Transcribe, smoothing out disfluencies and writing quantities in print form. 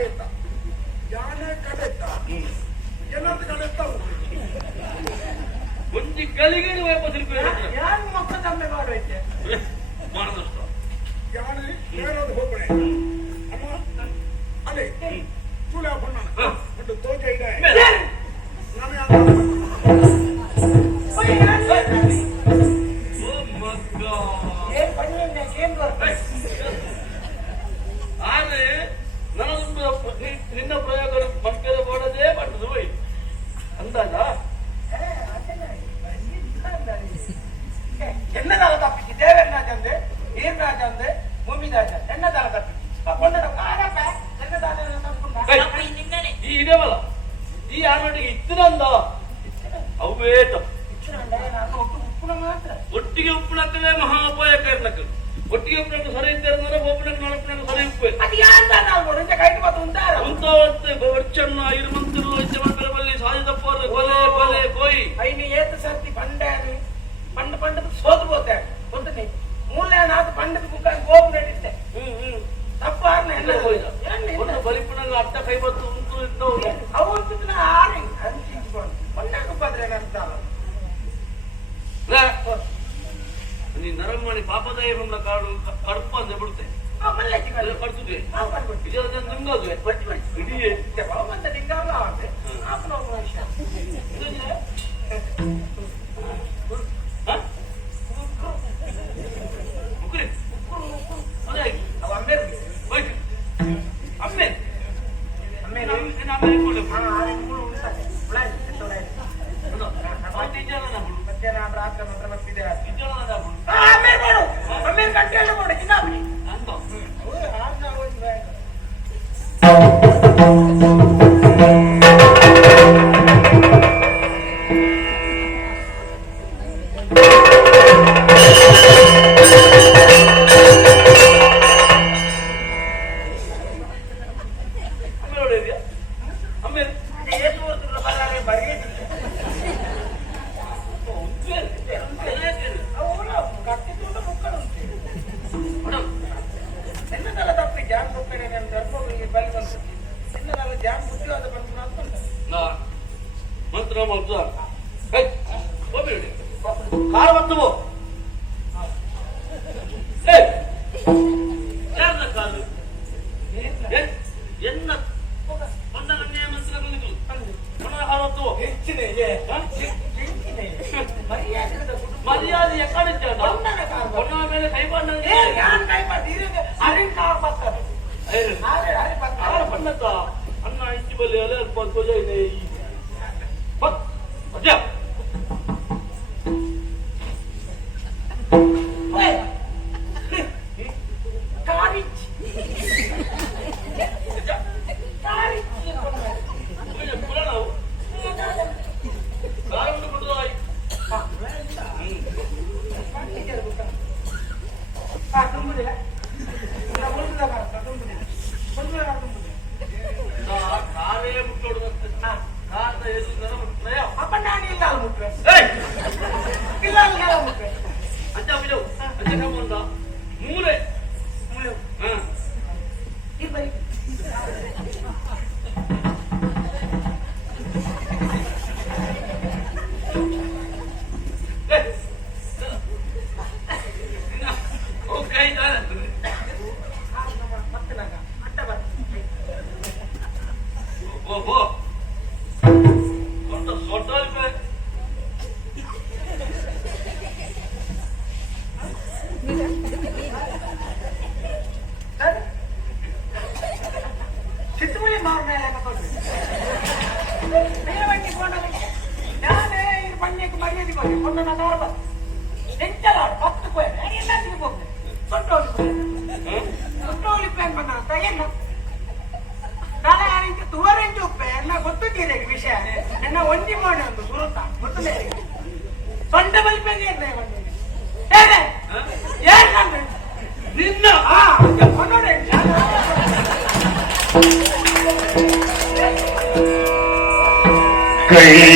ಕಡೆತ ಯಾನೆ ಕಡೆತ ಏನಂತ ಕಡೆತ ಒಂಜಿ ಗಳಿಗೆಡು ವೈಪದಿರ್ಬೇಕು ಯಾರು ಮಕ್ಕಳ ತಮ್ಮೆ ಮಾಡೈತೆ ಮಾಡದಷ್ಟ ಯಾನೆ ಬೇರೋದು ಹೋಗ್ಬೇಡ ಅಮ್ಮ ಅದೇ ಚೂಳ ಬಣ್ಣ ಒಂದು ತೋಜ ಇದೆ ನಾನು ಆದ್ರೆ ನಿನ್ನ ಪ್ರಯೋಗ ಮಕ್ಕಳ ಮಾಡೋದೇ ಬರ್ತದೆ ಹೋಯ್ ಅಂದಾಜ ಎನ್ನದಾಲ ತಪ್ಪಿಸಿ ದೇವರನಾಜ ಅಂದೆ ಈರ್ನಾಜ ಅಂದೆ ಭೂಮಿದಾಜ ಎನ್ನದಾಲ ತಪ್ಪಿಸಿ ಈ ಇದೇವಲ್ಲ ಈ ಆನೊಟ್ಟಿಗೆ ಇತ್ತಿರಂದ ಅವೇಟ ಒಟ್ಟಿಗೆ ಉಪ್ಪುಣಕ್ಕಲೇ ಮಹಾ ಅಪಾಯಕಾರಿನಕ್ಕ ಒಟ್ಟಿಗೆ ಉಪ್ಪುಣಕ್ಕೆ ಸರಿ ಇದ್ದಾರೆ ಒಬ್ಬನಕ್ಕೆ ನಾಲ್ಕು ಸರಿ ಉಪ್ಪು ವರ್ಷನ್ನ ಇರುವಂತಿರುವ ಜಮಕರಬಲ್ಲಿ ಸಾಧಿದಪ್ಪರು ಕೊಲೆ ಕೊಲೆ ಕೋಯಿ ಐನಿ ಏತ ಸರ್ತಿ ಪಂಡಾನು ಪಂಡ ಪಂಡದ ಸೋದು ಹೋತೆ ಗೊತ್ತೇ ಮೂಲೆ ನಾದು ಪಂಡದ ಮುಖ ಗೋಪು ನಡೀತೆ ತಪ್ಪಾರ್ನ ಎಲ್ಲ ಹೋಯ್ದ ಒಂದು ಬಲಿಪುಣಗ ಅಡ್ಡ ಕೈ ಬತ್ತು ಉಂಟು ಇದ್ದವು ಅವು ಅಂತಿದ್ನ ಆರಿ ಅಂತಿದ್ಕೊಂಡು ಪಂಡಕ್ಕೆ ಬದ್ರೆ ಏನಂತಾವ ನೀ ನರಮ್ಮಣಿ ಪಾಪದಾಯ ಬಂದ ಕಾಡು ಕಡುಪ ಅಂತ ಬಿಡುತ್ತೆ ಕಡ್ತದೆ ಇದರ ದಿಂಗಾದುವೆ ಇಡೀ ಮತ್ತೆ ದಿಂಗಾಗ ಆಪನ ವಿಷಯ ಮರ್ಯಾದೆ ಎಕಡೆ ಮೇಲೆ ಕೈ ಬಂದ ಅನ್ನ ಇಂಚಿ ಬಲ್ಲಿ ಅಲೆ ಧ್ವಜ ಇದೆ ಮೂಲೆ ಕೈ